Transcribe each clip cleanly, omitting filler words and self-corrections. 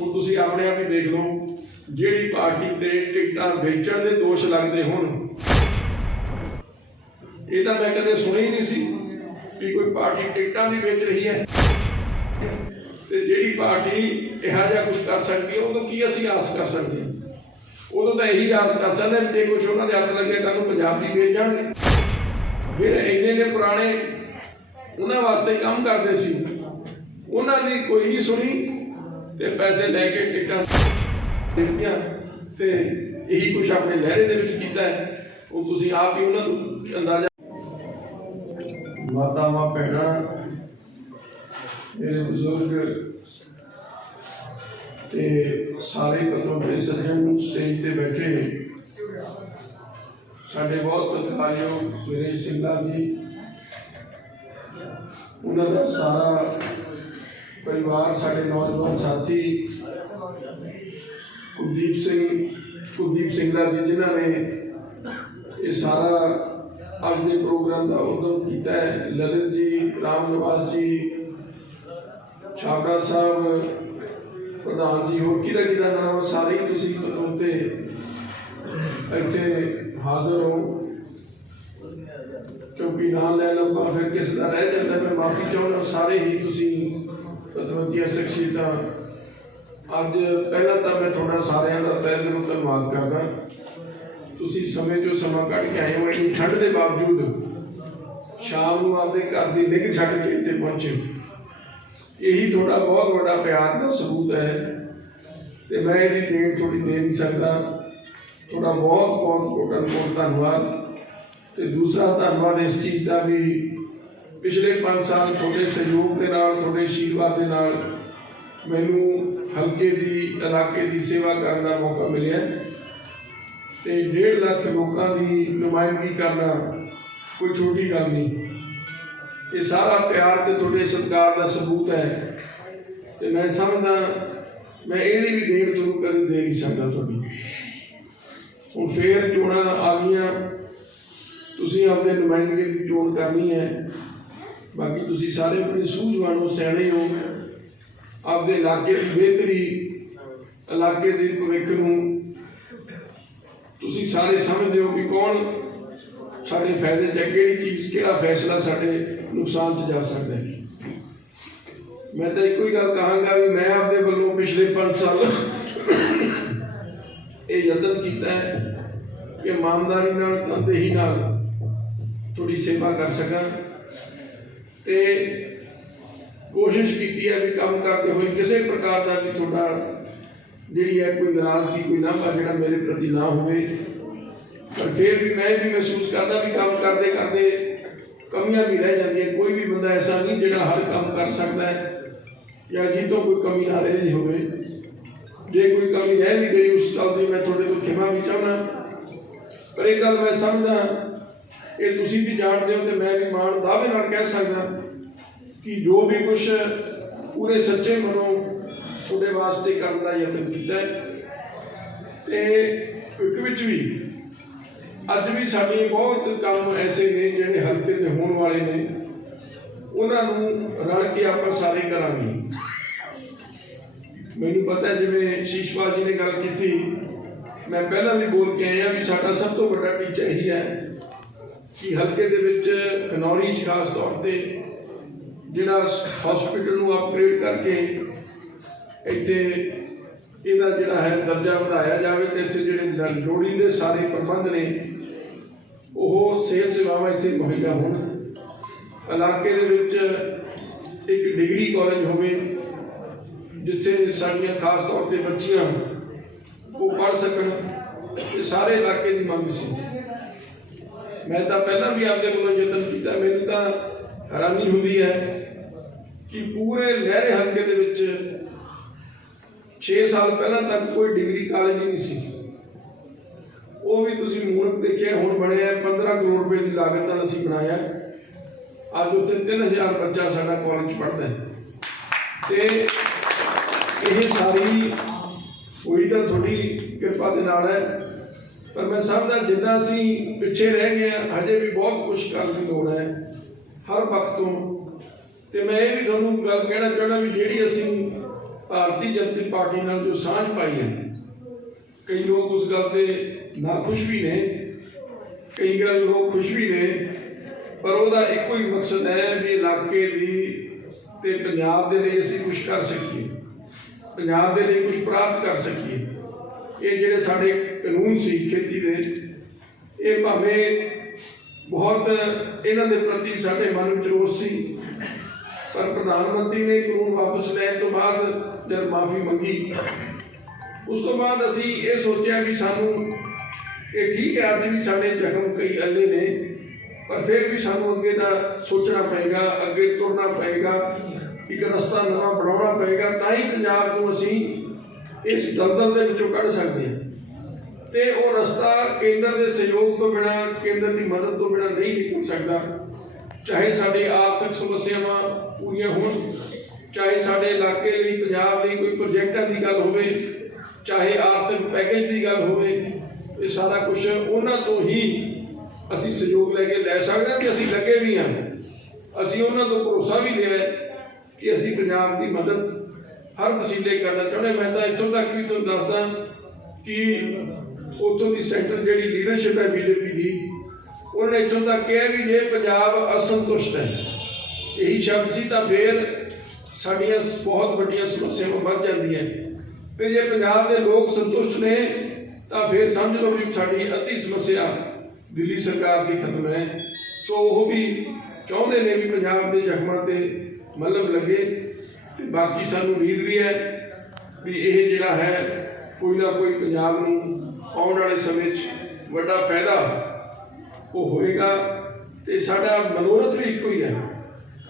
ਹੁਣ ਤੁਸੀਂ ਆਪਣੇ ਆਪ ही देख लो, ਜਿਹੜੀ पार्टी ते टिकटां बेचण दे दोष लगदे होण, ये तो मैं कदे सुनी ही नहीं सी कि कोई पार्टी टिकटां भी बेच रही है। ते जिहड़ी पार्टी इहो जिहा कुछ कर सकती है, उदों की असीं आस कर सकते हैं? उदों तो यही आस कर सकते हैं जे कुछ उन्होंने हत्थ लगे कल पंजाब भी बेच जाणगे। जिहड़े इन्ने पुराने उन्हां वास्ते काम करते सी, उन्हां दी कोई नहीं सुनी ते पैसे लैके टिकटां दित्तियां ते यही कुछ अपने लहरे दे विच कीता है। वो तुसीं आप ही उन्हां नूं अंदाजा मातावां भैणां मेरे बुजुर्ग ते सारे पतवंते सज्जन स्टेज पे बैठे साडे बहुत सत्कारयोग मेरे सिंगला जी, उन्होंने सारा परिवार, साडे नौजवान साथी कुलदीप सिंगला जी जिन्होंने ये सारा अज के प्रोग्राम का उद्यम किया है। ललित जी, राम निवास जी, छाबड़ा साहब, प्रधान जी, होर किदा नाम सारे ही तुसीं पतवंते इत्थे हाज़र हो, क्योंकि नाम लै लंबा फिर किसी का रह जाता। मैं माफ़ी चाहुंदा सारे ही तुसीं पतवंतियां शख्सियतां। अज पहला तो मैं थोड़ा सारिਆਂ ਦਾ तहे दिलों धन्नवाद करदा। तुसीं समय जो समा कढ़ के आए हो, इन्नी ठंड के बावजूद शाम को आपके घर की निघ छड्ड के इत्थे पहुंचे, यही थोड़ा बहुत बड़ा प्यार का सबूत है। तो मैं ये देन थोड़ी दे नहीं सकता। थोड़ा बहुत बहुत कोटन कोट धन्नवाद। तो दूसरा धन्नवाद इस चीज़ का भी, पिछले 5 साल थोड़े सहयोग के नाल, थोड़े आशीर्वाद के नाल मैनू हल्के की इलाके की सेवा करने का मौका मिले। तो 1.5 लाख लोगों की नुमाइंदगी करना कोई छोटी गल नहीं। ये सारा प्यार तो थोड़े सत्कार का सबूत है। तो मैं समझदा मैं ये भी देन तुहानूं कदे दे नहीं सकता। थोड़ी हुण फिर चोणां आ गईयां, तुसीं अपने नुमाइंदगी की चोण करनी है। बाकी तुसीं सारे बड़े सूझवान हो, सियाणे हो, आपके इलाके की बेहतरी, इलाके के भविख नूं तुसीं सारे समझदे हो कि कौन साडे फायदे च है, किहड़ी चीज़, किहड़ा फैसला साडे नुकसान च जा सकता है। मैं तो एक ही गल कहांगा भी मैं आपके वालों पिछले 5 साल ये यतन किया है कि ईमानदारी नाल, तनदेही नाल थोड़ी सेवा कर सकां। ते कोशिश की है भी काम करते हुए किसी प्रकार का भी थोड़ा जी है कोई नाराजगी, कोई नामा जोड़ा मेरे प्रति ना हो। पर फिर भी मैं भी महसूस करता भी काम करते करते कमियां भी रह जाती हैं। कोई भी बंदा ऐसा नहीं जोड़ा हर काम कर सकता है या जितों कोई कमी ना रही हो। जे कोई कमी रह भी गई उस गल की मैं थोड़े को क्षमा भी चाहना। पर एक गल मैं समझदा, ये तुसीं भी जानते हो, तो मैं भी मान दावे नाल कह सकदा कि जो भी कुछ पूरे सच्चे मनों थोड़े वास्ते करने का यतन किया है। भी अज भी साडी बहुत काम ऐसे ने जिहड़े हल्के दे होण वाले ने, उन्होंने रल के आप सारे करांगे। मैनूं पता है जिवें शीशपाल जी ने गल की, मैं पहला भी बोल के आया भी साडा सब तो बड़ा टीचा यही है कि हल्के दे विच खनौरी च खास तौर पर जिहड़ा हॉस्पिटल नूं अपग्रेड करके इत्थे इहदा जिहड़ा है दर्जा बढ़ाया जाए। तो इत्थे जिहड़े लोड़ींदे सारे प्रबंध ने वो सेहत सेवावां इत्थे मुहैया होण। इलाके दे विच एक डिग्री कॉलेज होवे जिथे साडियां खास तौर पर बच्चियां वो पढ़ सकन, ये सारे इलाके की मंग सी। मैं तो पहला भी आपके वालों यतन किया। मैनूं तां हैरानी हुंदी है कि पूरे लहरे हल्के दे विच 6 साल पहला तक कोई डिग्री कॉलेज ही नहीं सी। वो भी तुसीं मूणक देखिया, हुण बनिया 15 करोड़ रुपए की लागत नाल असीं बनाया। अज उत्थे 3000 बच्चा साडा कॉलेज पढ़ता है। तो ये सारी हुई तो थोड़ी किरपा दे नाल है। पर मैं समझदा जिन्ना असीं पिछे रह गए, हजे भी बहुत कुछ करने की लोड़ है। हर पक्ष तो तो मैं ये भी थोड़ा गल कहना चाहना भी जी असी भारतीय जनता पार्टी नाल जो सांझ पाई है, कई लोग उस गल से ना खुश भी ने, कई गल लोग खुश भी ने, पर वह एको ही मकसद है भी इलाके की ते पंजाब दे लिए असीं कुछ कर सकीए, पंजाब दे लिए कुछ प्राप्त कर सकीए। ये जिहड़े साडे कानून सी खेती दे, ये भावें बहुत इन्हां दे प्रति साडे मन विच रोस सी, पर प्रधानमंत्री ने कानून वापस लैण तो बाद जब माफ़ी मंगी, उस तो बाद असीं ये सोचा भी सानू ये ठीक है अज भी साडे जख्म कई अल्ले ने, पर फिर भी सानू अगे का सोचना पेगा, अगे तुरना पेगा, एक रस्ता नवा बनाना पेगा, ताई पंजाब को असीं इस दलदल के विचों कढ़ सकते हैं। तो वो रस्ता केंद्र के सहयोग तो बिना, केंद्र की मदद तो बिना नहीं निकल सकता। चाहे साडी आर्थिक समस्यावां पूरियां होण, चाहे साडे इलाके लई पंजाब लई कोई प्रोजेक्टां की गल होवे, चाहे आर्थिक पैकेज की गल होवे, ये सारा कुछ उन्हां तो ही असी सहयोग लैके लै सकते हैं। कि असी लगे भी हाँ, असी उन्होंने तो भरोसा भी लिया है कि असी पंजाब की मदद हर वसीले करना चाहते। मैं तो इतों तक भी तुहानूं दसदा कि उतों की सेंटर जी लीडरशिप है बीजेपी की, उन्होंने इतों तक कहा भी जे पंजाब असंतुष्ट है, यही शब्द सी, तो फिर साड़ियाँ बहुत वड्डियां समस्यावां बढ़ जांदियां। तो जे पंजाब के लोग संतुष्ट ने तो फिर समझ लो भी साड़ी अद्धी समस्या दिल्ली सरकार की खत्म है। सो वो भी चाहते हैं भी पंजाब के जख्मां ते मलम लगे। तो बाकी सानू उम्मीद भी है भी ये जिहड़ा है कोई ना कोई पंजाब नूं आउण वाले समय वड्डा फायदा वो होएगा। तो साडा मनोरथ भी इक्को ही है,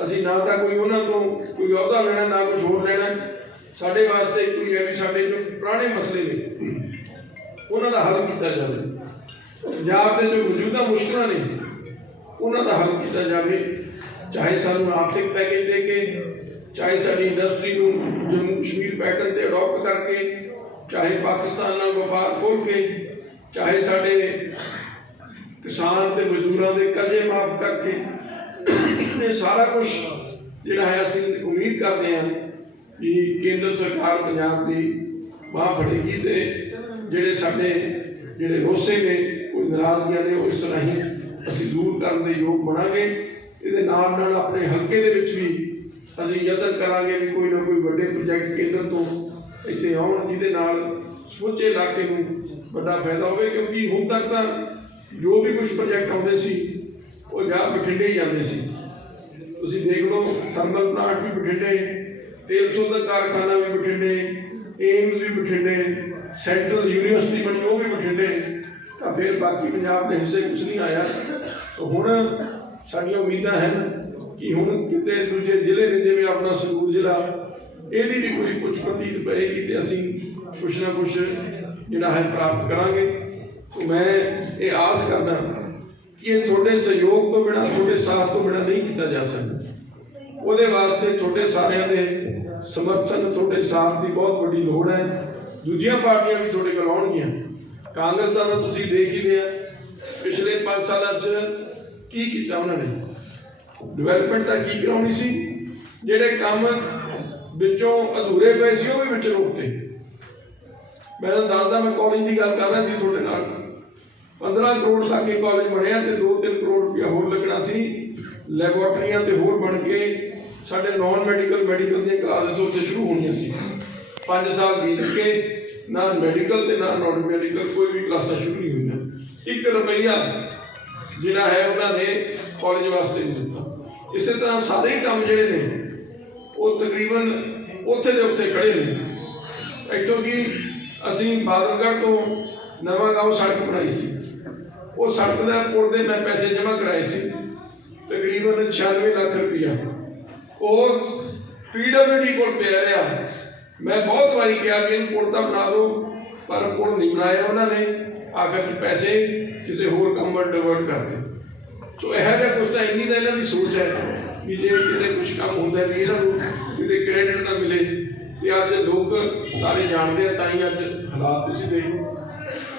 असी ना तो कोई उन्हां तो कोई अहुदा लेना ना कुछ होर लेना, साडे वास्ते इक्को ही है भी साडे जो पुराने मसले ने उन्हां दा हल किया जाए, पंजाब के जो मौजूदा मुश्किल ने उन्होंने हल किया जाए। चाहे सानू आर्थिक पैकेज दे के, चाहे साड़ी इंडस्ट्री को जम्मू कश्मीर पैटर्न से अडोप्ट करके, चाहे पाकिस्तान नाल व्यापार खोल के, चाहे साडे किसान ते मजदूरों के कर्जे माफ करके, ये सारा कुछ जिहड़ा है असीं उम्मीद करते हैं कि केंद्र सरकार पंजाब की बांह फड़ेगी। तो जिहड़े साडे जिहड़े रोसे ने कोई नाराजगियां ने वो इस तरह ही असीं दूर करने के योग बनांगे। इहदे नाल नाल अपने हल्के दे विच भी असीं यतन करांगे भी कोई ना कोई वड्डे प्रोजेक्ट केंद्र तो इत्थे आउण जिहदे नाल समूचे इलाके नूं वड्डा फायदा होवे। क्योंकि हुण तक तां जो भी कुछ प्रोजेक्ट आउंदे सी वो जा बठिंडे ही जांदे सी। तुसीं देख लो थर्मल प्लांट भी बठिंडे, तेल शोधक कारखाना भी बठिंडे, एम्स भी बठिंडे, सेंट्रल यूनिवर्सिटी बनी वो भी बठिंडे, तो फिर बाकी पंजाब के हिस्से कुछ नहीं आया। तो हुण साडियां उम्मीदां हैं कि हुण किते दूजे जिले ने जिवें अपना संगरूर जिला ਇਹਦੀ भी कोई कुछ प्रतीत पएगी तो असीं कुछ ना कुछ जिहड़ा है प्राप्त करांगे। तो मैं ये आस करदा कि ये थोड़े सहयोग तो बिना, थोड़े साथ तो बिना नहीं किया जा सकता। ਉਹਦੇ वास्ते थोड़े सारिਆਂ ਦੇ समर्थन, थोड़े साथ की बहुत बड़ी लोड़ है। दूजियां पार्टियां भी थोड़े कोल आउणगीਆਂ। कांग्रेस का तो तुसीं देख ही लिया पिछले 5 साल की किया उन्होंने, डिवेलपमेंट की कराउणी सी, जिहड़े काम विचों अधूरे पे सी वो भी विच रोकते। मैं दसदा, मैं कॉलेज की गल कर रहा सी थोड़े नाल, 15 करोड़ ला के कॉलेज बनया तो 2-3 करोड़ रुपया होर लगना सी, लैबोरेटरियां ते होर बन के साडे नॉन मैडिकल मैडिकल दी क्लासेस उत्थे शुरू होणियां सी। 5 साल बीत के ना मैडिकल ते ना नॉन मैडिकल कोई भी क्लासां शुरू नहीं हुई। 1 रुपया जिहड़ा है उन्होंने कॉलेज वास्ते नहीं दिता। इस तरह सारे ही काम जिहड़े ने वो तकरीबन उत्थे दे उत्थे खड़े ने। इत्थों की असीं बादलगढ़ तो नवा गांव सड़क बनाई सी, वो सड़क का पुल दे मैं पैसे जमा कराए सी तकरीबन 96 लाख रुपया। और PWD को पिया रहा, मैं बहुत बारी कहा कि इन पुल तो बना दो, पर पुल नहीं बनाया उन्होंने। आखिर पैसे किसी होर काम में डिवर्ट करते। तो यह कुछ तो इन्नी तो इन्हों की सोच है कि जे कितने कुछ काम होता है कि इन्हों कितने क्रेडिट ना मिले। कि अज लोग सारे जानते हैं, ताई अज हालात तुसीं देखो।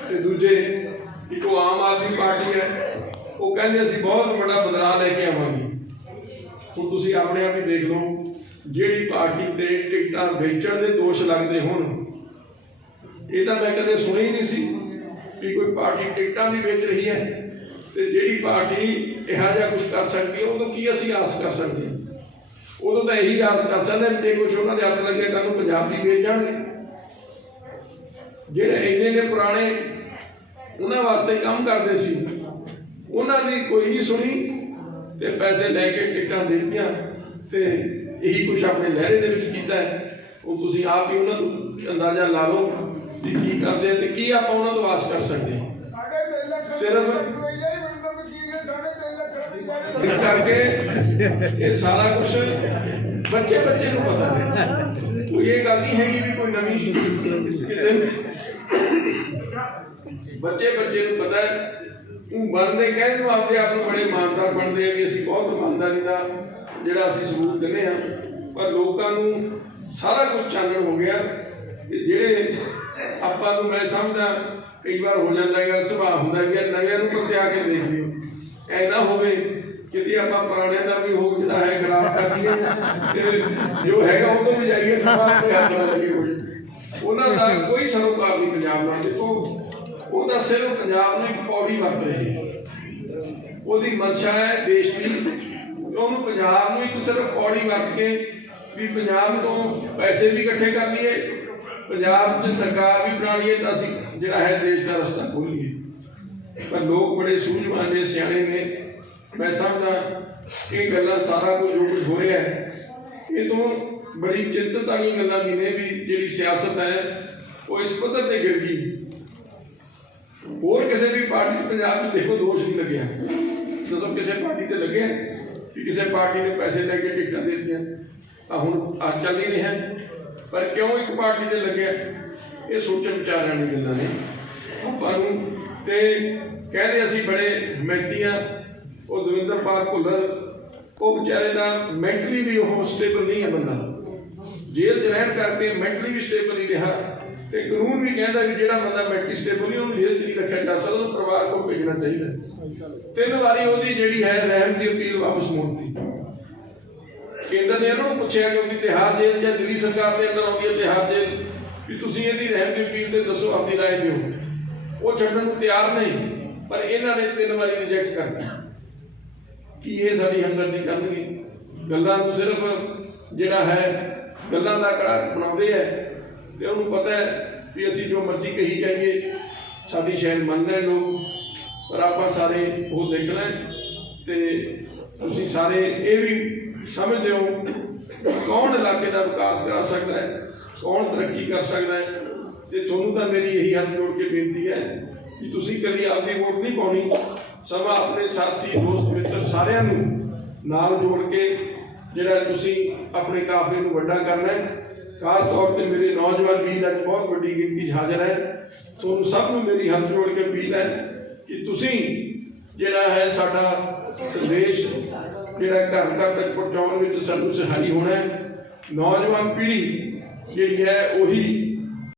तो दूजे एक आम आदमी पार्टी है, वो कहते असीं बहुत बड़ा बदलाव लैके आवांगे। ਹੁਣ ਤੁਸੀਂ ਆਪਣੇ ਆਪ ਹੀ ਦੇਖ ਲਓ, ਜਿਹੜੀ ਪਾर्टी ਤੇ ਟਿਕਟਾਂ ਵੇਚਣ ਦੇ ਦੋਸ਼ लगते होण, ये तो मैं कदे सुने ही नहीं सी कि कोई पार्टी टिकटां भी बेच रही है। तो जिहड़ी पार्टी इहो जिहा कुछ कर सकती है, उदों की असीं आस कर सकते हैं? उदों तो यही आस कर सकते हैं जे कुछ उन्होंने हत्थ लगे कल नूं पंजाब भी बेच जाणगे। जिहड़े इन्ने पुराने उन्हां वास्ते काम करते सी, उन्हां दी कोई नहीं सुनी ते पैसे लैके टिकटां देतियां ते यही कुछ अपने लहरे दे विच कीता है। वो तुसीं आप ही उन्हां तों अंदाजा ला लो कि की करदे ते की आपां उन्हां तों आस कर सकदे हैं। सिर्फ इस करके ये सारा कुछ बच्चे बच्चे को पता है। तो ये गल नहीं है कि भी कोई नवी किसी बच्चे बच्चे को पता है। बनते कहते आपके आप बड़े ईमानदार बनते हैं कि असीं बहुत ईमानदारी का जिहड़ा असीं सबूत दिंदे हां, पर लोकां नूं सारा कुछ चानण हो गया कि जिहड़े आपां नूं मैं समझदा कई बार हो जाता है सुभाव होंदा कि नविआं नूं पत्या के देख लियो, ऐ ना होवे कि आपां पुराणिआं दा भी हो जिहड़ा है खराब कर दईए ते जो हैगा उह तो भी जाइए नवां कोई हत्थ ना लगे। कोई उन्हां दा कोई सरोकार नहीं पंजाब नाल। देखो ਉਹ ਤਾਂ ਸਿਰਫ ਪੰਜਾਬ ਨੂੰ ਇੱਕ ਪੌੜੀ ਵਰਤ ਰਹੇ, ਉਹਦੀ ਮਨਸ਼ਾ ਹੈ ਦੇਸ਼ ਦੀ, ਉਹਨੂੰ ਪੰਜਾਬ ਨੂੰ ਇੱਕ ਸਿਰਫ ਪੌੜੀ ਵਰਤ ਕੇ ਵੀ ਪੰਜਾਬ ਤੋਂ ਪੈਸੇ ਵੀ ਇਕੱਠੇ ਕਰ ਲਈਏ, ਪੰਜਾਬ 'ਚ ਸਰਕਾਰ ਵੀ ਬਣਾ ਲਈਏ ਤਾਂ ਅਸੀਂ ਜਿਹੜਾ ਹੈ ਦੇਸ਼ ਦਾ ਰਸਤਾ ਖੋਲ੍ਹੀਏ। ਪਰ ਲੋਕ ਬੜੇ ਸੂਝਵਾਨ ਨੇ, ਸਿਆਣੇ ਨੇ। ਮੈਂ ਸਮਝਦਾ ਇਹ ਗੱਲਾਂ ਸਾਰਾ ਕੁਝ ਜੋ ਕੁਝ ਹੋ ਰਿਹਾ ਹੈ ਇਹ ਤੋਂ ਬੜੀ ਚਿੰਤਤ ਵਾਲੀਆਂ ਗੱਲਾਂ ਵੀ ਨੇ ਵੀ ਜਿਹੜੀ ਸਿਆਸਤ ਹੈ ਉਹ ਇਸ ਪੱਧਰ 'ਤੇ ਗਿਰ ਗਈ। होर किसी भी पार्टी पंजाब में देखो दोष नहीं लगे, दसो किसी पार्टी से लगे कि किसी पार्टी ने पैसे लेके टिकटां देतियां हुण चल ही रहा। पर क्यों एक पार्टी से लगे, ये सोचण विचारन वाली गल्लां ने। आपां नूं ते कहदे असीं बड़े हिमैती हाँ, वो दविंदरपाल भुल्लर वो बेचारे दा मैंटली भी वो स्टेबल नहीं है। बंदा जेल च रहण करके मैंटली भी स्टेबल नहीं रहा। तो कानून भी कहता भी जो बंदा मैंटली स्टेबल नहीं उन्होंने जेल च नहीं रखा जा सकता, उन्होंने परिवार को भेजना चाहिए। 3 बारी वो जी है रहम की अपील वापस मोड़ती। केंद्र ने उन्होंने पूछा क्योंकि तिहाड़ जेल चाहे दिल्ली सरकार के अंदर आती है तिहाड़ जेल भी तुम यदि रहम की अपील से दसो अपनी राय दो, वो छड्डण को तैयार नहीं। पर इन्होंने 3 बारी रिजेक्ट करता कि ये साड़ी हमदर्दी करनगे। गल्लां नूं सिर्फ जिहड़ा है गल्लां दा कड़ा बनाउंदे है तो उन्होंने पता है कि असी जो मर्जी कही जाइए साड़ी शायद मन लें लोग, पर आप सारे वो देखना तो तुसी सारे ये भी समझते हो कौन इलाके का विकास करा सकता है, कौन तरक्की कर सकता है। तो तुहानूं तां मेरी यही हाथ जोड़ के बेनती है कि तुसी कभी आपकी वोट नहीं पाउणी, समा अपने साथी दोस्त मित्र सारिਆਂ ਨੂੰ नाल जोड़ के जिहड़ा तुसी अपने काफले नूं वड्डा करना है। खास तौर पर मेरे नौजवान वीर अज बहुत बड़ी गिनती हाजिर है, तो सब नूं मेरी हाथ जोड़ के अपील है कि तुसी जिहड़ा है साडा संदेश जिहड़ा घर घर तक पहुँचाउण विच सानूं सहाई होना है। नौजवान पीढ़ी जिहड़ी है उही